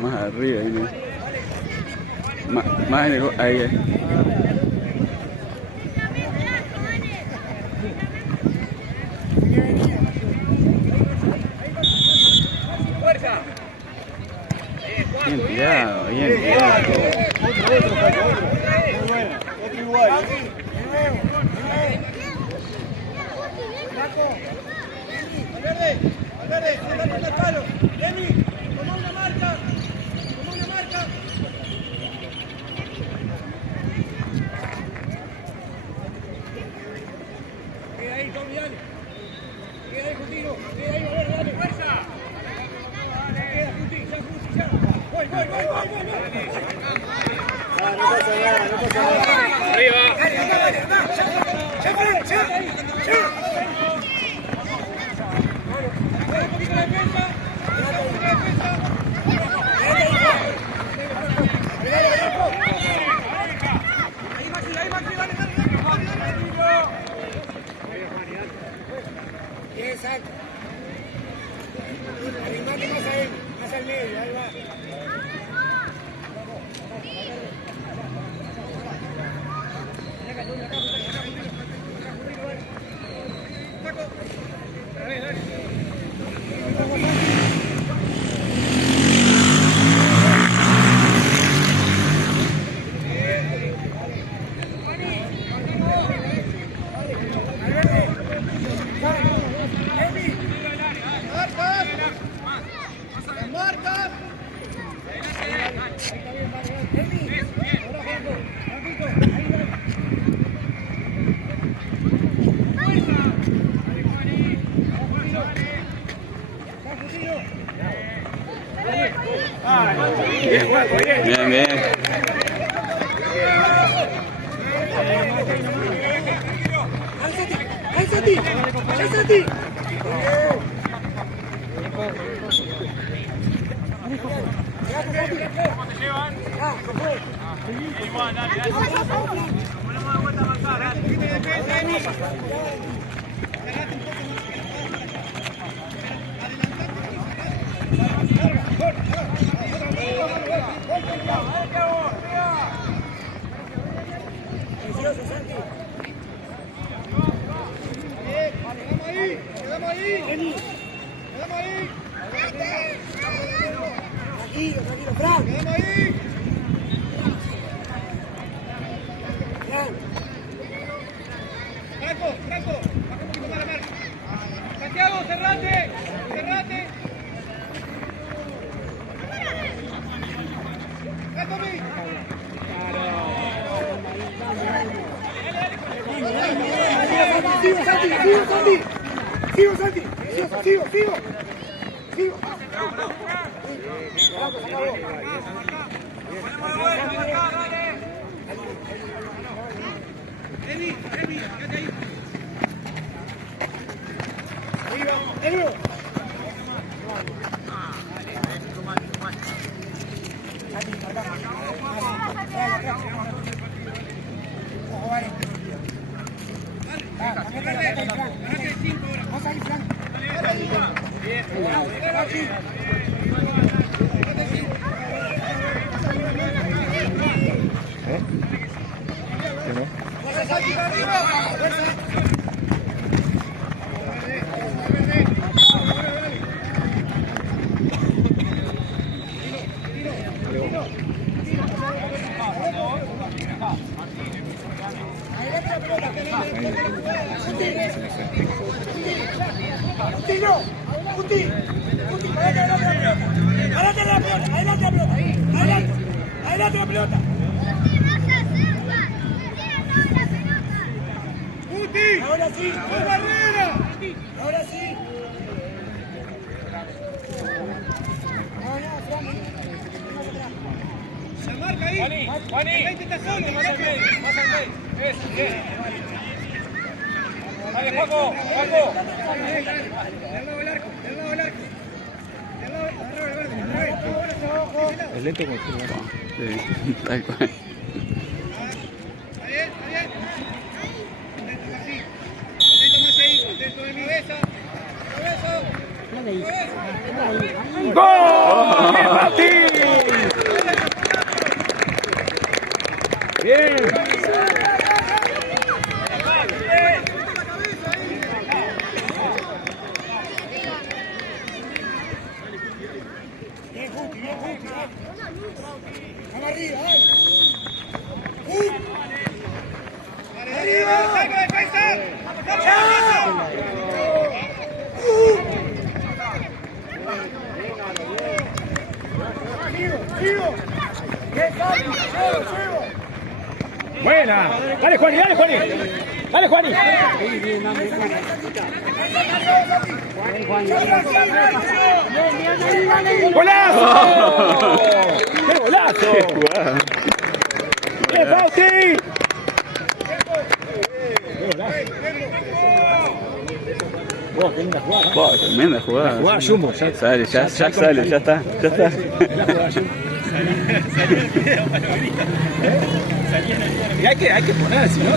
Más arriba, más en el, ahí. Bien tirado, bien tirado. Otro igual. Valverde, andate en el palo. Demi, toma una marca. Queda ahí, Tommy, dale. Queda ahí, Justino. Queda ahí, Valverde, dale. ¡Fuerza! Queda, Justi, ya. Voy. No pasa nada. Arriba. Exacto. Animate más a él, más al medio, ahí va. Bien. ¡Alzate! ¿Cómo te llevan? Igual, dale. Ponemos de vuelta a avanzar, Quedamos ahí. Tranquilo, Fran. Quedamos ahí. Franco, bajamos un poquito más la marca. Santiago, cerrate. Sigo, Santi. Sigo. Ponemos de vuelta, acá, dale. Emi, quédate ahí. Arriba. Justino, Justi, adelante la pelota. Adelante la pelota, adelante la pelota. Adelante, adelante la pelota. Justi, ahora sí, con barrera. Ahora sí. Se marca ahí. Juani. 20 está solo. Más al medio. Eso, bien. Dale, Juaco. Del lado del arco. Es lento como tú, ¿no? Sí, tal cual. Atento de mi cabeza. ¡Gol! ¡Bien, Martín! ¡Bien! Vamos arriba, arriba, salgo de defensa. ¡Buena! ¡Dale, Juani! ¡Dale, Juani! ¡Dale, Juani! ¡Golazo! ¡Qué golazo! ¡Qué jugada! ¡Bien, Bauti! ¡Oh, qué linda jugada! Oh, tremenda jugada. La jugada Jumbo, ya. Sale, ya sale, ya está. Es la jugada Jumbo. Y hay que poner, si no...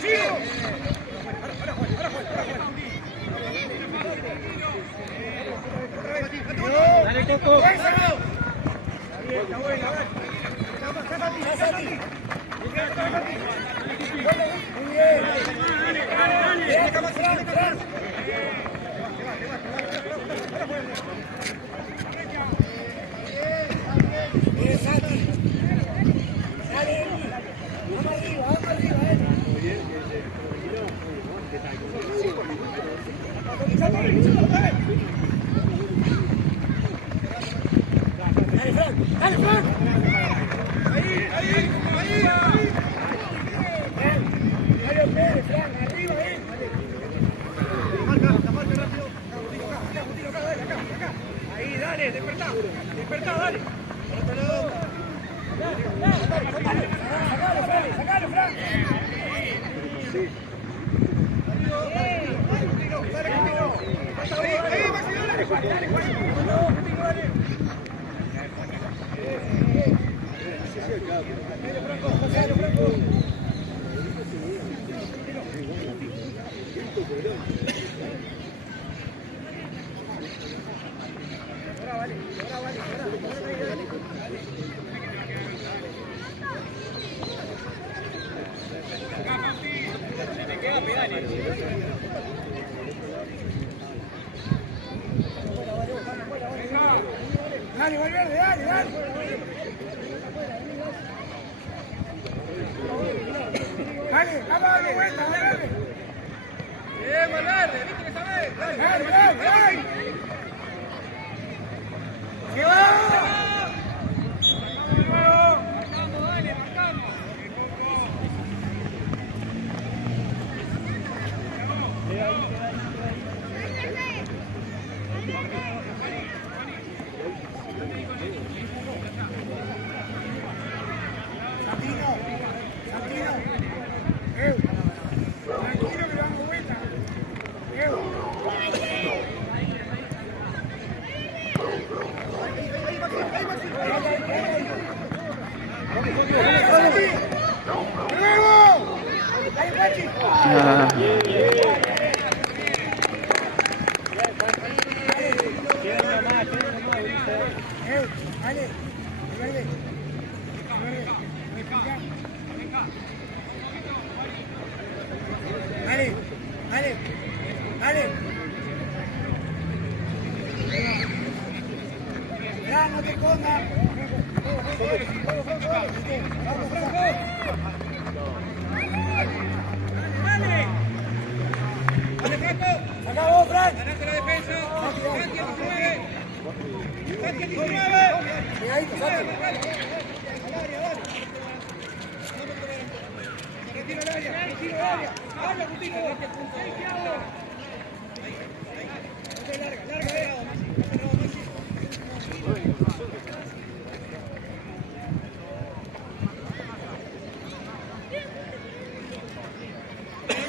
Sigo. Dale, Coco. Está bien, está bueno. Muy bien. Dale, Fran. Ahí. Mario Pérez, Fran, arriba, Marca rápido. Acá. Ahí, dale, despertá, dale. Sacalo, Fran. Dale, Valverde, dale. Dale, vamos a darle vuelta, Valverde. Bien, Valverde, viste que sabés. Dale. ¡Se va! Dale. Ya, no te escondas. Vamos, Franco. Dale, Franco. Acá vos, Frank. Ganate la defensa. Santi, 19. Santi, 19. Pegadito, Santi. Retiro el área. Habla, Cutino. Larga.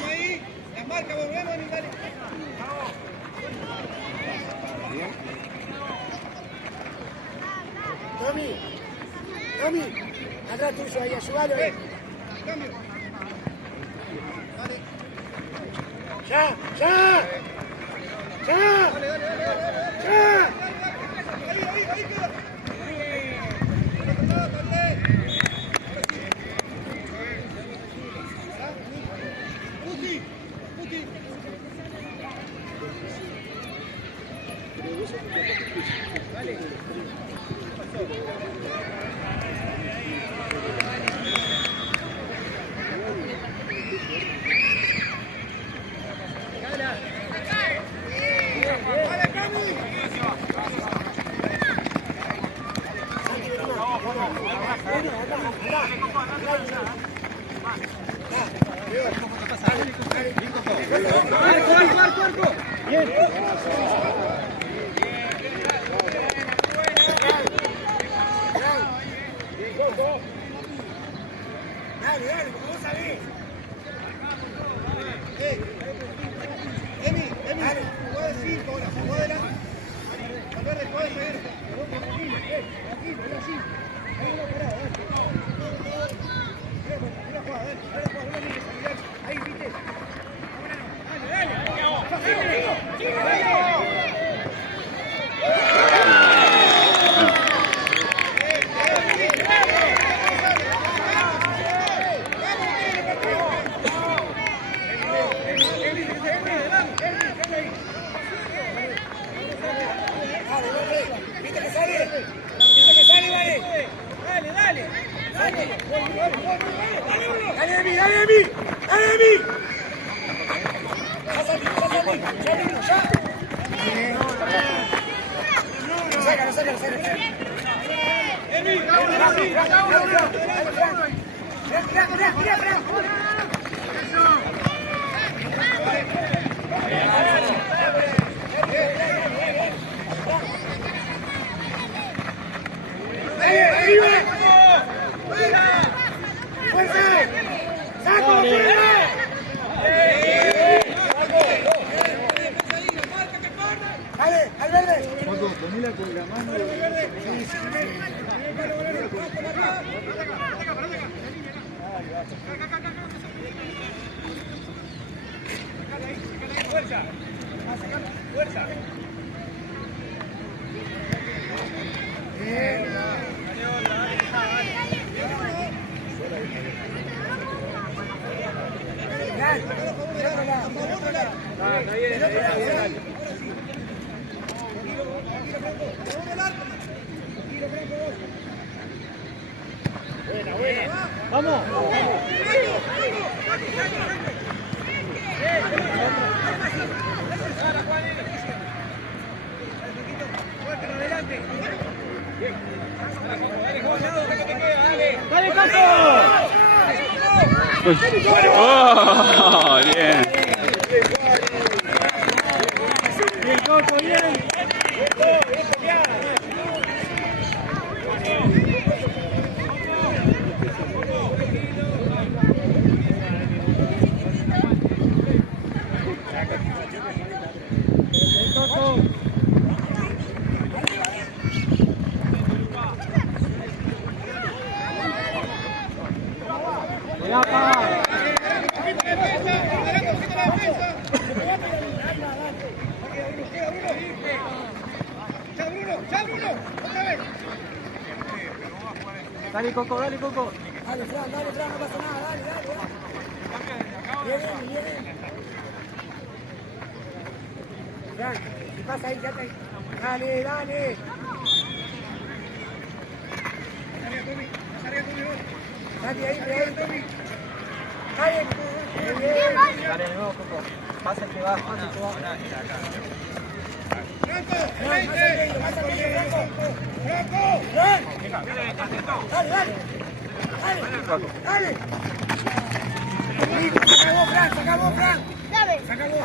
Ahí, las marcas, volvemos y dale. Tommy, atrás tuyo ahí, ayúdalo. Cambio. Dale. Ya. Dale. Ya. Ahí queda. Puti. Dale. Marco. Bien. Dale, como vos sabés. Emi, jugá de 5 ahora, jugá adelante. Valverde, jugá de seguir. Tranquilo, así. Ahí no parado, dale. Mira, jugá, dale. Ahí, viste. Dale. Emi! ¡Ya! Sácalo. ¡Emi! ¡Dale, al verde! Cuando domina con la mano. ¡Fuerza! ¡Vamos! ¡Dale, Coco! ¡Oh! Bien. ¡Bien, Coco, bien! Dale, Coco, dale, Coco. Dale, Fran, no pasa nada, dale. Bien. Fran, ¿qué pasa ahí? Quédate ahí. Dale. Dale ahí. Dale. Dale, de nuevo, Coco. Pasa el que va. Dale. Se acabó, Fran. Dame. Se acabó.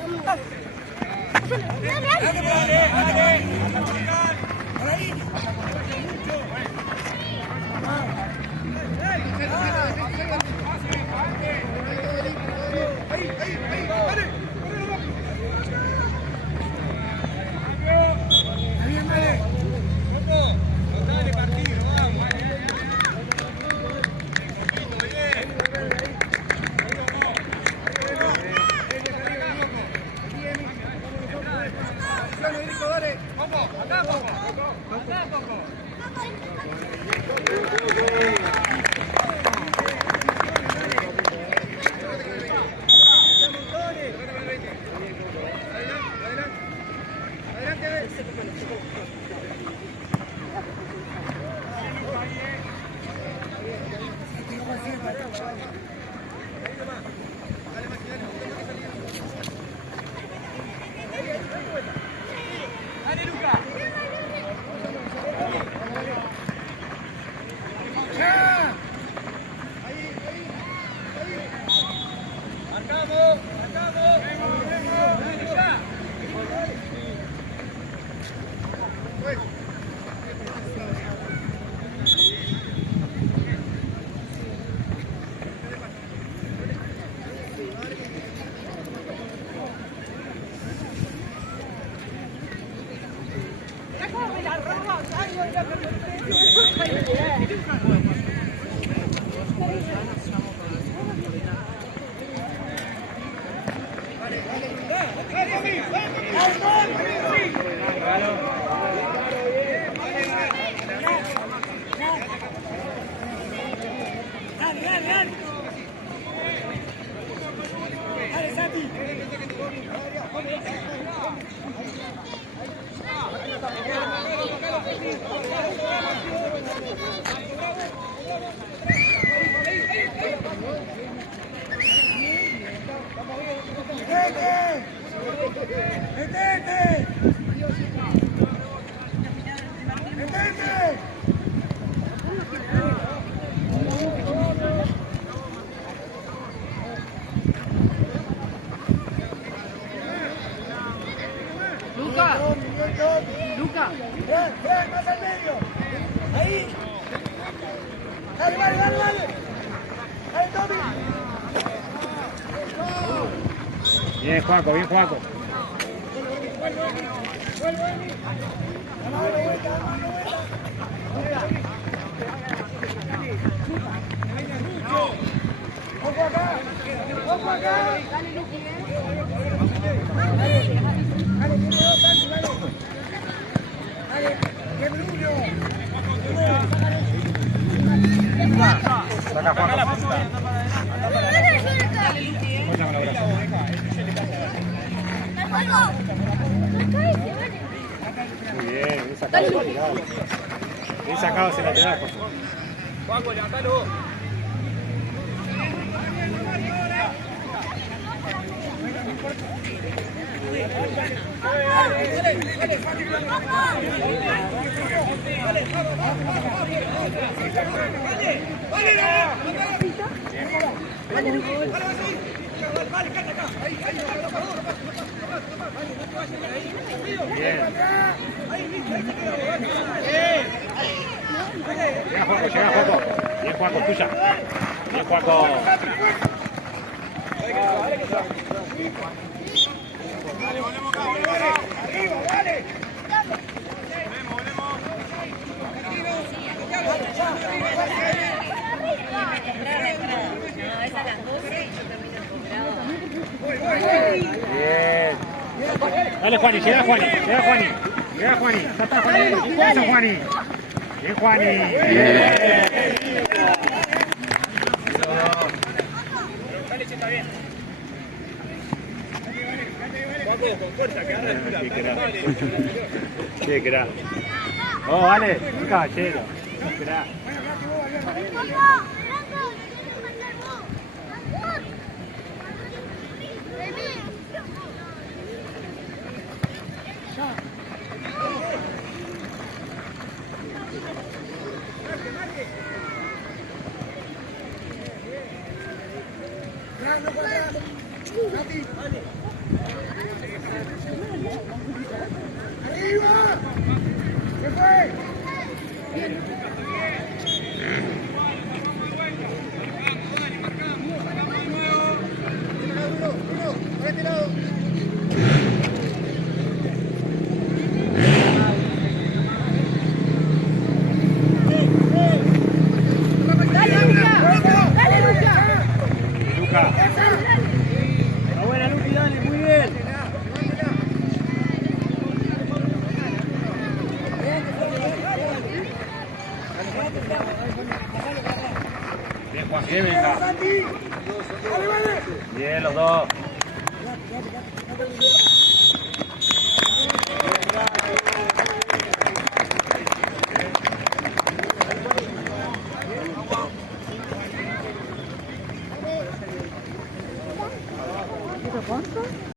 ¡Metete! Luca, Luca. Fran, más al medio. Ahí. Dale, dale, dale, dale. Ahí, Tommy. Bien, Juaco, bien, Juaco. Dale vuelta, dale vuelta. Ojo acá. Ojo acá. Dale, tiene dos, Santi, dale. Dale, que Bruno. Saca Juaco la punta. Escucha con la brazo. Muy bien, bien sacado ese lateral. Bien sacado ese lateral, Juaco. Juaco, levantalo. Llega Juaco. Bien, Juaco, tuya. Bien, Juaco. Bien. Dale, Juani, llega Juani. Llega Juani. Llega Juani. Ya está Juani. Eso, Juani. Bien, Juani. Qué crack. Oh, vale, un caballero. Un crack. ¡Arriba! ¡Se fue! Bien, Juan, bien, venga. Bien, los dos.